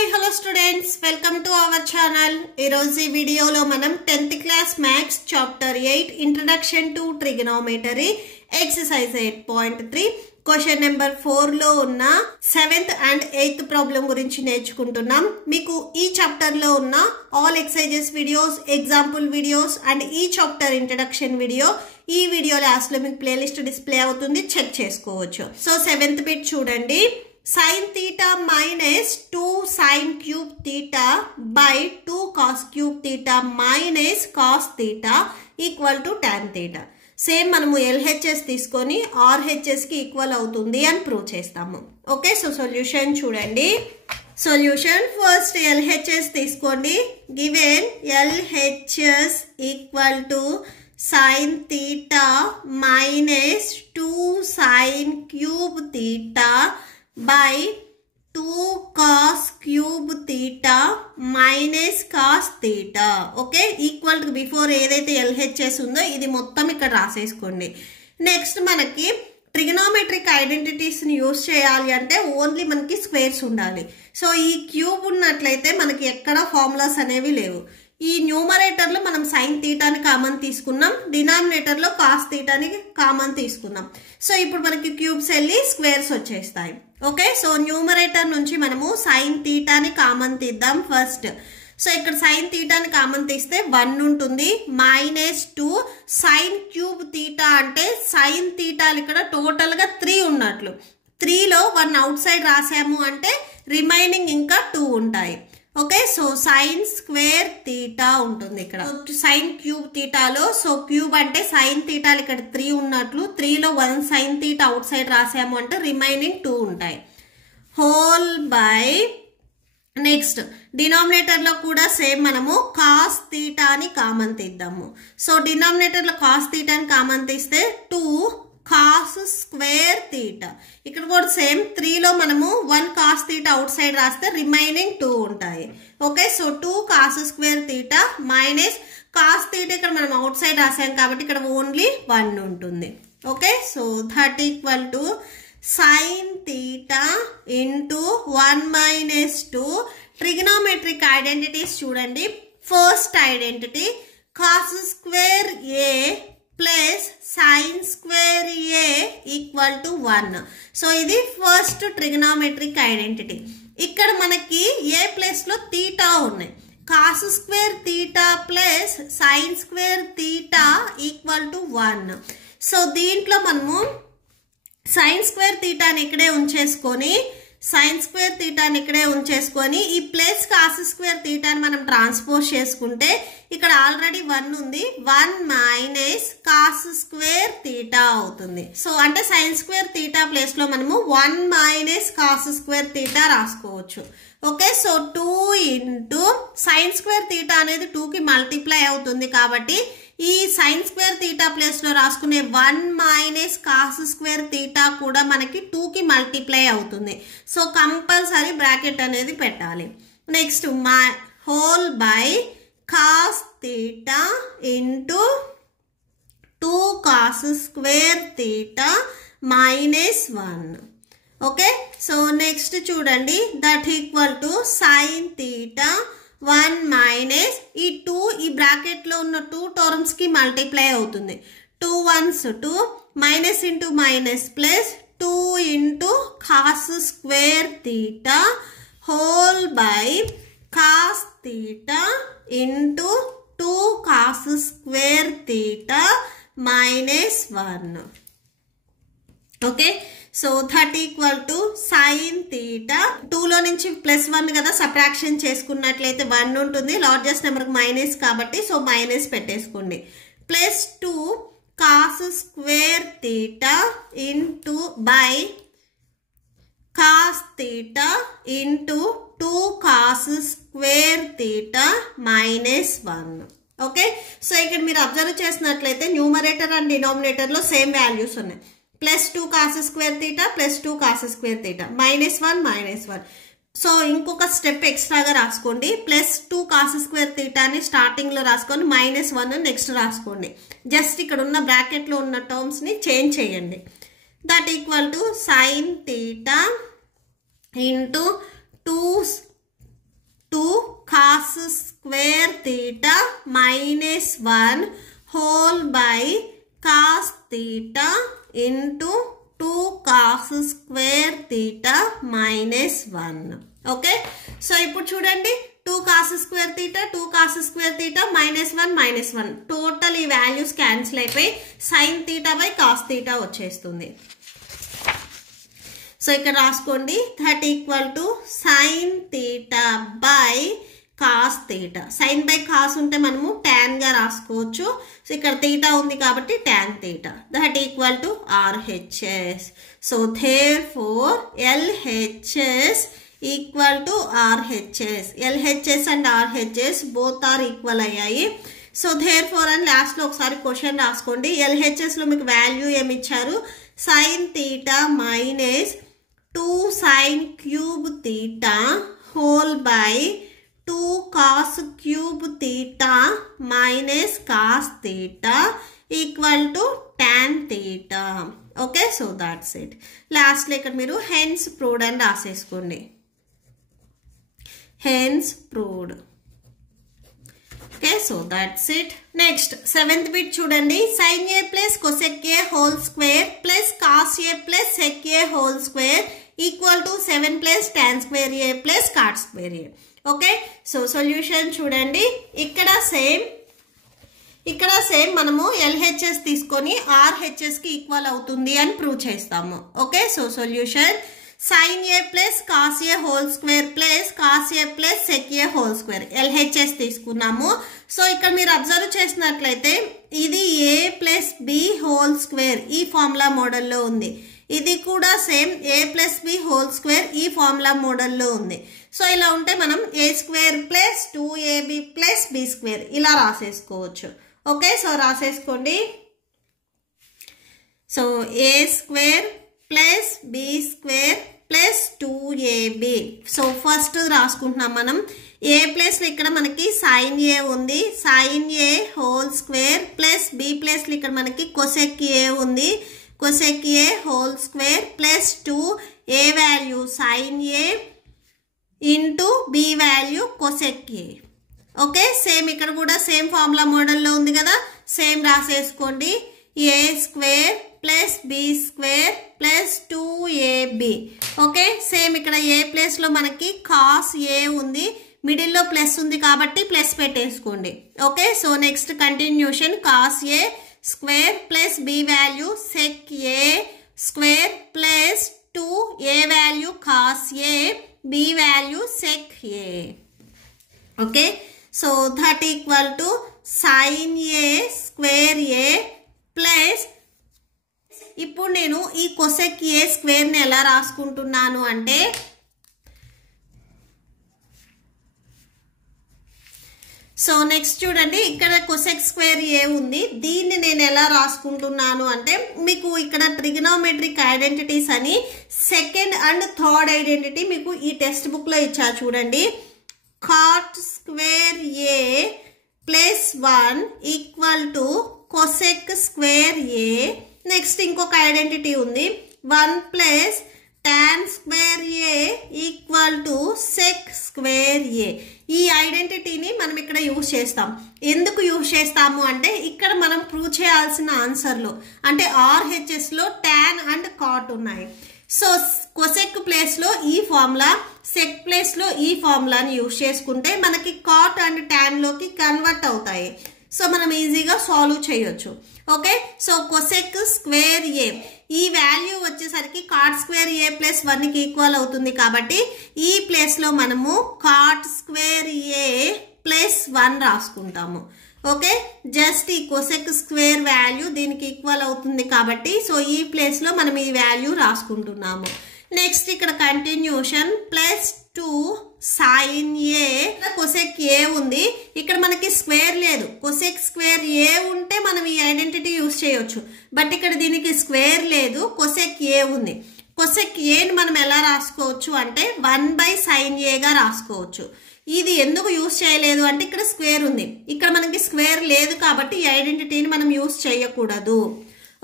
Hi, hello students. Welcome to our channel. ఈరోజు వీడియోలో మనం 10th class maths chapter 8 introduction to trigonometry exercise 8.3 question number 4 లో ఉన్న 7th and 8th problem గురించి నేర్చుకుంటున్నాం. మీకు ఈ చాప్టర్ లో ఉన్న all exercises videos, example videos and ఈ చాప్టర్ ఇంట్రడక్షన్ వీడియో ఈ వీడియో లాస్ట్ లో మీకు ప్లేలిస్ట్ డిస్ప్లే అవుతుంది, చెక్ చేసుకోవచ్చు. సో 7th బిట్ చూడండి. sin theta minus 2 sin cube theta by 2 cos cube theta minus cos theta equal to tan theta. Same మనము LHS తీసుకొని RHS కి equal అవుతుంది అని ప్రూవ్ చేస్తాము. ఓకే, సో సొల్యూషన్ చూడండి. సొల్యూషన్ ఫస్ట్ LHS తీసుకోండి. Given LHS equal to sin theta minus 2 sin cube theta by 2 cos cube theta minus cos theta. Okay, equal to before ఏదైతే LHS ఉందో ఇది మొత్తం ఇక్కడ రాసేసుకోండి. నెక్స్ట్ మనకి ట్రిగనోమెట్రిక్ ఐడెంటిటీస్ని యూజ్ చేయాలి అంటే ఓన్లీ మనకి స్క్వేర్స్ ఉండాలి. సో ఈ క్యూబ్ ఉన్నట్లయితే మనకి ఎక్కడ ఫార్ములాస్ అనేవి లేవు. ఈ న్యూమరేటర్లో మనం సైన్ థీటాని కామన్ తీసుకున్నాం, డినామినేటర్లో కాస్ థీటాని కామన్ తీసుకున్నాం. సో ఇప్పుడు మనకి క్యూబ్స్ వెళ్ళి స్క్వేర్స్ వచ్చేస్తాయి. ఓకే, సో న్యూమరేటర్ నుంచి మనము సైన్ థీటాని కామన్ తీద్దాం ఫస్ట్. సో ఇక్కడ సైన్ థీటాని కామన్ తీస్తే 1 ఉంటుంది, -2 సైన్ క్యూబ్ థీటా అంటే సైన్ థీటాలు ఇక్కడ టోటల్గా 3 ఉన్నట్లు. 3లో 1 అవుట్ సైడ్ రాసాము అంటే రిమైనింగ్ ఇంకా 2 ఉంటాయి. Okay, so sign square theta ఉంటుంది ఇక్కడ సైన్ క్యూబ్ థీటాలో. సో క్యూబ్ అంటే సైన్ థీటాలు ఇక్కడ 3 ఉన్నట్లు, 3లో 1 సైన్ థీటా అవుట్ సైడ్ రాసాము అంటే రిమైనింగ్ 2 ఉంటాయి. హోల్ బై నెక్స్ట్ డినామినేటర్లో కూడా సేమ్ మనము కాస్ థీటాని కామన్ తీద్దాము. సో డినామినేటర్లో కాస్ థీటాని కామన్ తీస్తే 2 కాస్ స్క్వేర్ థీటా. ఇక్కడ కూడా సేమ్ 3లో మనము 1 కాస్ థీటా అవుట్ సైడ్ రాస్తే రిమైనింగ్ 2 ఉంటాయి. Okay, so 2 cos square theta minus cos theta ఇక్కడ మనం అవుట్ సైడ్ రాసాం కాబట్టి ఇక్కడ ఓన్లీ 1 ఉంటుంది. Okay, so that equal to sine theta into 1 - 2. Trigonometric identities చూడండి. First identity cos square A plus sine square A equal to 1. So ఇది first trigonometric identity. ఇక్కడ మనకి ఏ ప్లేస్లో థీటా ఉన్నాయి. Cos square theta plus sine square theta equal to 1. So దీంట్లో మనము sine square థీటాని ఇక్కడే ఉంచేసుకొని ఈ ప్లస్ కాస్ స్క్వేర్ థీటాని మనం ట్రాన్స్పోజ్ చేసుకుంటే ఇక్కడ ఆల్రెడీ 1 ఉంది, 1 మైనస్ కాస్ స్క్వేర్ థీటా అవుతుంది. సో అంటే సైన్ స్క్వేర్ థీటా ప్లేస్ లో మనము 1 మైనస్ కాస్ స్క్వేర్ థీటా రాసుకోవచ్చు. Okay, so 2 into sine square theta అనేది 2కి మల్టిప్లై అవుతుంది కాబట్టి ఈ సైన్ స్క్వేర్ థీటా ప్లేస్ లో రాసుకునే 1 మైనస్ కాస్ స్క్వేర్ థీటా కూడా మనకి 2కి మల్టిప్లై అవుతుంది. సో కంపల్సరీ బ్రాకెట్ అనేది పెట్టాలి. Next whole by cos theta into 2 cos square theta minus 1. Okay, so next చూడండి that equal to sine theta 1 minus ఈ 2 ఈ బ్రాకెట్ లో ఉన్న 2 టర్మ్స్ కి మల్టిప్లై అవుతుంది. 2 1s 2 minus into minus plus 2 into cos square theta whole by cos theta into 2 cos square theta minus 1. Okay, so that equal to sine theta 2లో నుంచి +1 కదా, subtraction చేసుకున్నట్లయితే 1 ఉంటుంది, లార్జెస్ట్ నెంబర్కి మైనస్ కాబట్టి సో మైనస్ పెట్టేసుకోండి. +2 cos square theta into by cos theta into 2 cos square theta minus 1. Okay, so ఇక్కడ మీరు అబ్జర్వ్ చేసినట్లయితే న్యూమరేటర్ అండ్ డినామినేటర్లో సేమ్ వాల్యూస్ ఉన్నాయి. +2 cos square theta +2 cos square theta -1. So ఇంకొక స్టెప్ ఎక్స్ట్రాగా రాసుకోండి. +2 కాస్ స్క్వేర్ థీటాని స్టార్టింగ్లో రాసుకొని -1 నెక్స్ట్ రాసుకోండి. జస్ట్ ఇక్కడ ఉన్న బ్రాకెట్లో ఉన్న టర్మ్స్ని చేంజ్ చేయండి. That equal to sine theta into 2 cos square theta minus 1 whole by cos theta into 2 cos square theta minus 1. Okay, so ఇప్పుడు చూడండి 2 cos square theta 2 cos square theta minus 1 total ఈ values cancel అయిపోయి sin theta by cos theta వచ్చేస్తుంది. So ఇక్కడ రాసుకోండి that equal to sin theta by cos theta. sin by cos ఉంటే మనము tan గా రాసుకోవచ్చు. సో ఇక్కడ theta ఉంది కాబట్టి tan theta. that equal to RHS. So therefore LHS equal to RHS. LHS and RHS both are equal అయ్యాయి. So therefore అని last లో ఒకసారి క్వశ్చన్ రాసుకోండి. LHS లో మీకు వాల్యూ ఏమి ఇచ్చారు? sin theta minus 2 sin cube theta whole by 2 cos cube theta minus cos theta equal to tan theta. Okay, so that's it. లాస్ట్లో ఇక్కడ మీరు హెన్స్ ప్రూవ్డ్ అని రాసేసుకోండి. Hence proved. Okay, so that's it. Next 7th bit చూడండి. sin a plus cosec a whole square plus cos a plus sec a whole square equal to 7 plus tan square a plus cot square a. Okay, so solution చూడండి. ఇక్కడ same మనము LHS తీసుకొని RHS కి equal అవుతుంది అని prove చేస్తాము. Okay, so solution sin a plus cos a whole square plus cos a plus sec a whole square LHS తీసుకున్నాము. So ఇక్కడ మీరు అబ్జర్వ్ చేసినట్లయితే ఇది a plus b whole square ఈ ఫార్ములా మోడల్లో ఉంది. ఇది కూడా same a plus b whole square ఈ ఫార్ములా మోడల్లో ఉంది. సో ఇలా ఉంటే మనం a square plus 2ab plus b square ఇలా రాసేసుకోవచ్చు. ఓకే, సో రాసేసుకోండి. So a square plus b square plus 2ab. So first రాసుకుంటున్నాం మనం. a ప్లస్లో ఇక్కడ మనకి sin a ఉంది. sin a whole square plus b ప్లస్లో ఇక్కడ మనకి cosec a ఉంది. cosec a whole square plus 2 a value sin a into b value cosec a. Okay, same ఇక్కడ కూడా సేమ్ ఫార్ములా మోడల్లో ఉంది కదా, సేమ్ రాసేసుకోండి. a square plus b square plus 2ab. Okay, same ఇక్కడ a ప్లస్లో మనకి cos a ఉంది, మిడిల్లో ప్లస్ ఉంది కాబట్టి ప్లస్ పెట్టేసుకోండి. Okay, so next continuation cos a square plus b value sec a square plus 2a value cos a b value sec a. Okay, so that equal to sin a square a plus ఇప్పుడు నేను ఈ cosec a స్క్వేర్ని ఎలా రాసుకుంటున్నాను అంటే so next చూడండి, ఇక్కడ cosec square a ఉంది. దీన్ని నేను ఎలా రాసుకుంటున్నాను అంటే మీకు ఇక్కడ ట్రిగనోమెట్రిక్ ఐడెంటిటీస్ అని సెకండ్ అండ్ థర్డ్ ఐడెంటిటీ మీకు ఈ టెక్స్ట్ బుక్లో ఇచ్చారు చూడండి. cot square a plus 1 equal to cosec square a. Next ఇంకొక ఐడెంటిటీ ఉంది 1 plus tan square a equal to sec square a. ఈ ఐడెంటిటీని మనం ఇక్కడ యూజ్ చేస్తాం. ఎందుకు యూజ్ చేస్తాము అంటే ఇక్కడ మనం ప్రూవ్ చేయాల్సిన ఆన్సర్లో అంటే RHSలో tan అండ్ cot ఉన్నాయి. సో cosec ప్లేస్లో ఈ ఫార్ములా, sec ప్లేస్లో ఈ ఫార్ములాని యూజ్ చేసుకుంటే మనకి cot అండ్ tanలోకి కన్వర్ట్ అవుతాయి. సో మనం ఈజీగా సాల్వ్ చేయొచ్చు. Okay, so cosec square a ఈ వాల్యూ వచ్చేసరికి cot స్క్వేర్ a ప్లస్ 1కి ఈక్వల్ అవుతుంది కాబట్టి ఈ ప్లేస్లో మనము cot స్క్వేర్ a ప్లస్ 1 రాసుకుంటాము. ఓకే, జస్ట్ ఈ cosec స్క్వేర్ వాల్యూ దీనికి ఈక్వల్ అవుతుంది కాబట్టి సో ఈ ప్లేస్లో మనం ఈ వాల్యూ రాసుకుంటున్నాము. నెక్స్ట్ ఇక్కడ continuation plus 2 sin a cosec a ఉంది. ఇక్కడ మనకి స్క్వేర్ లేదు, cosec స్క్వేర్ a ఉంటే మనం ఈ ఐడెంటిటీ యూజ్ చేయొచ్చు. బట్ ఇక్కడ దీనికి స్క్వేర్ లేదు, cosec a ఉంది. cosec aని మనం ఎలా రాసుకోవచ్చు అంటే 1/sin a గా రాసుకోవచ్చు. ఇది ఎందుకు యూజ్ చేయలేదు అంటే ఇక్కడ స్క్వేర్ ఉంది, ఇక్కడ మనకి స్క్వేర్ లేదు కాబట్టి ఈ ఐడెంటిటీని మనం యూజ్ చేయకూడదు.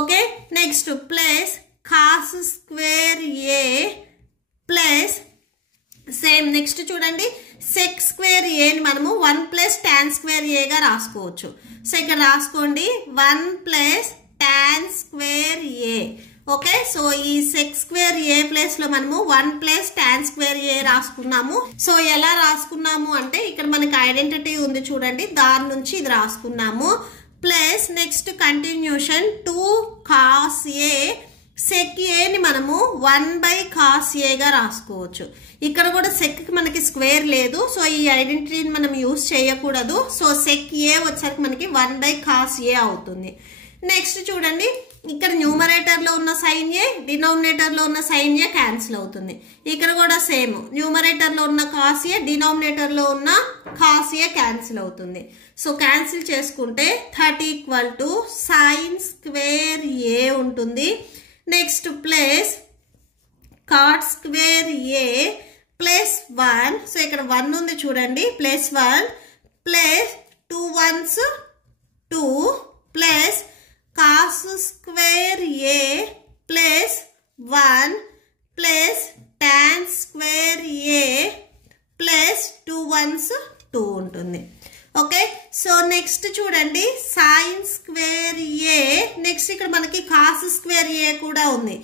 Okay, next plus cos square a plus same next చూడండి సెక్ స్క్వేర్ ఏని మనము 1 ప్లస్ టాన్ స్క్వేర్ ఏగా రాసుకోవచ్చు. సో ఇక్కడ రాసుకోండి 1 plus tan square A. Okay, so ఈ సెక్ స్క్వేర్ ఏ ప్లేస్లో మనము 1 ప్లస్ టాన్ స్క్వేర్ ఏ రాసుకున్నాము. సో ఎలా రాసుకున్నాము అంటే ఇక్కడ మనకి ఐడెంటిటీ ఉంది చూడండి, దాని నుంచి ఇది రాసుకున్నాము. Plus next continuation 2 cos A, sec ఏని మనము 1/cos ఏగా రాసుకోవచ్చు. ఇక్కడ కూడా సెక్కి మనకి స్క్వేర్ లేదు, సో ఈ ఐడెంటిటీని మనం యూజ్ చేయకూడదు. సో సెక్ ఏ వచ్చేసరికి మనకి 1/cos ఏ అవుతుంది. నెక్స్ట్ చూడండి ఇక్కడ న్యూమరేటర్లో ఉన్న సైన్ ఏ, డినామినేటర్లో ఉన్న సైన్ ఏ క్యాన్సిల్ అవుతుంది. ఇక్కడ కూడా సేమ్, న్యూమరేటర్లో ఉన్న కాస్ ఏ, డినామినేటర్లో ఉన్న కాస్ ఏ క్యాన్సిల్ అవుతుంది. సో క్యాన్సిల్ చేసుకుంటే 30 = sin స్క్వేర్ ఏ ఉంటుంది. Next plus cot square A plus 1. So ఇక్కడ 1 ఉంది చూడండి, plus 1 plus 2 1s 2 plus cos square A plus 1 plus tan square A plus 2 1s 2 ఉంటుంది. Okay, so next చూడండి sine square A. Next ఇక్కడ మనకి cos square ఏ కూడా ఉంది.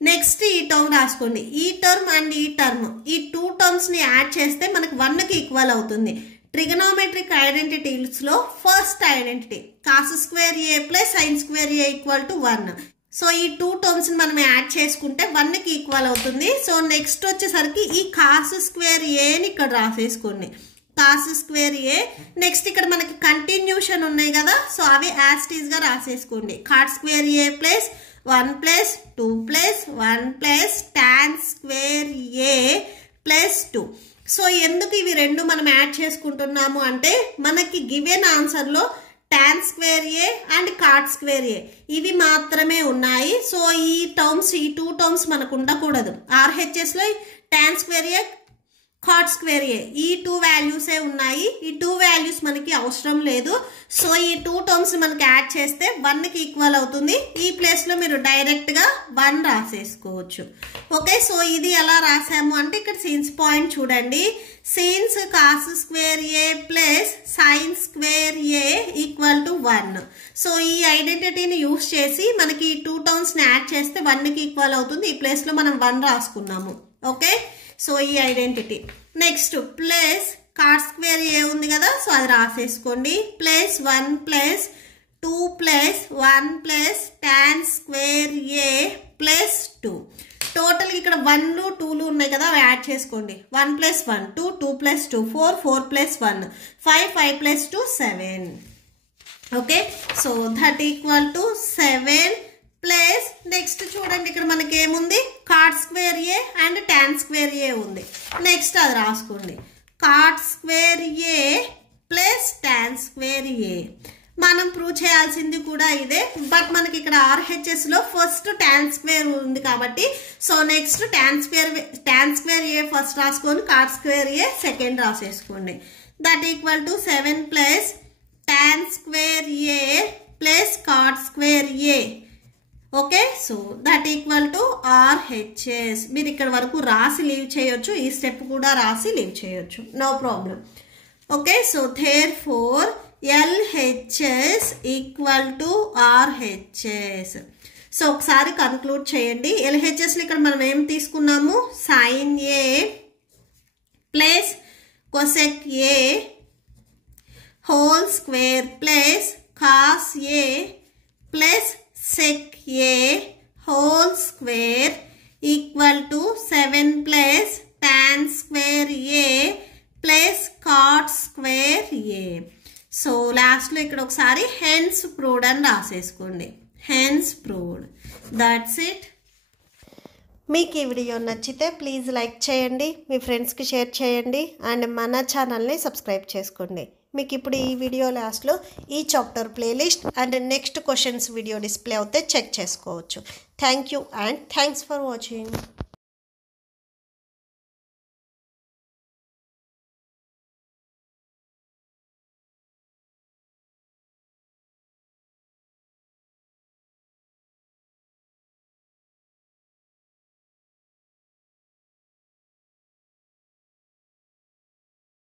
నెక్స్ట్ ఈ టర్మ్ రాసుకోండి. ఈ టర్మ్ అండ్ ఈ టర్మ్, ఈ 2 టర్మ్స్ని యాడ్ చేస్తే మనకి 1కి ఈక్వల్ అవుతుంది. ట్రిగనోమెట్రిక్ ఐడెంటిటీస్లో first identity cos square A plus sine square A = 1. So ఈ 2 టర్మ్స్ని మనం యాడ్ చేసుకుంటే 1కి ఈక్వల్ అవుతుంది. సో నెక్స్ట్ వచ్చేసరికి ఈ కాస్ స్క్వేర్ ఏని ఇక్కడ రాసేసుకోండి, కాస్ స్క్వేర్ ఏ. నెక్స్ట్ ఇక్కడ మనకి కంటిన్యూషన్ ఉన్నాయి కదా, సో అవి యాస్టీస్గా రాసేసుకోండి. Cot square A plus 1 plus 2 plus 1 plus tan square A plus 2. So ఎందుకు ఇవి రెండు మనం యాడ్ చేసుకుంటున్నాము అంటే మనకి గివెన్ ఆన్సర్లో tan square A and cot square A ఇవి మాత్రమే ఉన్నాయి. సో ఈ టర్మ్స్, ఈ 2 టర్మ్స్ మనకు ఉండకూడదు. RHSలో టాన్ స్క్వేర్ ఏ, కాట్ స్క్వేర్ ఏ ఈ 2 వాల్యూసే ఉన్నాయి. ఈ 2 వాల్యూస్ మనకి అవసరం లేదు. సో ఈ 2 టర్మ్స్ మనకి యాడ్ చేస్తే 1కి ఈక్వల్ అవుతుంది. ఈ ప్లేస్లో మీరు డైరెక్ట్గా 1 రాసేసుకోవచ్చు. ఓకే, సో ఇది ఎలా రాసాము అంటే ఇక్కడ సీన్స్ పాయింట్ చూడండి. Scenes cos square A plus sine square A = 1. So ఈ ఐడెంటిటీని యూస్ చేసి మనకి ఈ 2 టర్మ్స్ని యాడ్ చేస్తే 1కి ఈక్వల్ అవుతుంది. ఈ ప్లేస్లో మనం 1 రాసుకున్నాము. ఓకే, సో ఈ identity. Next plus cot square A ఉంది కదా, సో అది రాసేసుకోండి. Plus 1 plus 2 plus 1 plus tan square A plus 2. Total ఇక్కడ 1లు 2లు ఉన్నాయి కదా, అవి యాడ్ చేసుకోండి. 1 plus 1 2, 2 plus 2 4, 4 plus 1 5, 5 plus 2 7. Okay, so that = 7. Plus next చూడండి ఇక్కడ మనకి ఏముంది, cot square A and tan square A ఉంది. నెక్స్ట్ అది రాసుకోండి, cot square A plus tan square ఏ. మనం ప్రూవ్ చేయాల్సింది కూడా ఇదే, బట్ మనకి ఇక్కడ RHSలో ఫస్ట్ టాన్ స్క్వేర్ ఉంది కాబట్టి so next tan square A first రాసుకొని కాట్ స్క్వేర్ ఏ సెకండ్ రాసేసుకోండి. That = 7 plus tan square A plus cot square A. Okay, so that = RHS. మీరు ఇక్కడ వరకు రాసి లీవ్ చేయొచ్చు, ఈ స్టెప్ కూడా రాసి లీవ్ చేయొచ్చు, no problem. Okay, so therefore LHS = RHS. So ఒకసారి కన్క్లూడ్ చేయండి. LHSలో ఇక్కడ మనం ఏం తీసుకున్నాము, sine A plus cosec A whole square plus cos A plus sec a whole square = 7 plus tan square a plus cot square a. So లాస్ట్లో ఇక్కడ ఒకసారి hence proved అని రాసేసుకోండి, hence proved. That's it. మీకు ఈ వీడియో నచ్చితే please like చేయండి, మీ ఫ్రెండ్స్కి share చేయండి అండ్ మన ఛానల్ని సబ్స్క్రైబ్ చేసుకోండి. మీకు ఇప్పుడు ఈ వీడియో లాస్ట్లో ఈ chapter playlist and next questions video display అవుతే చెక్ చేసుకోవచ్చు. Thank you and thanks for watching.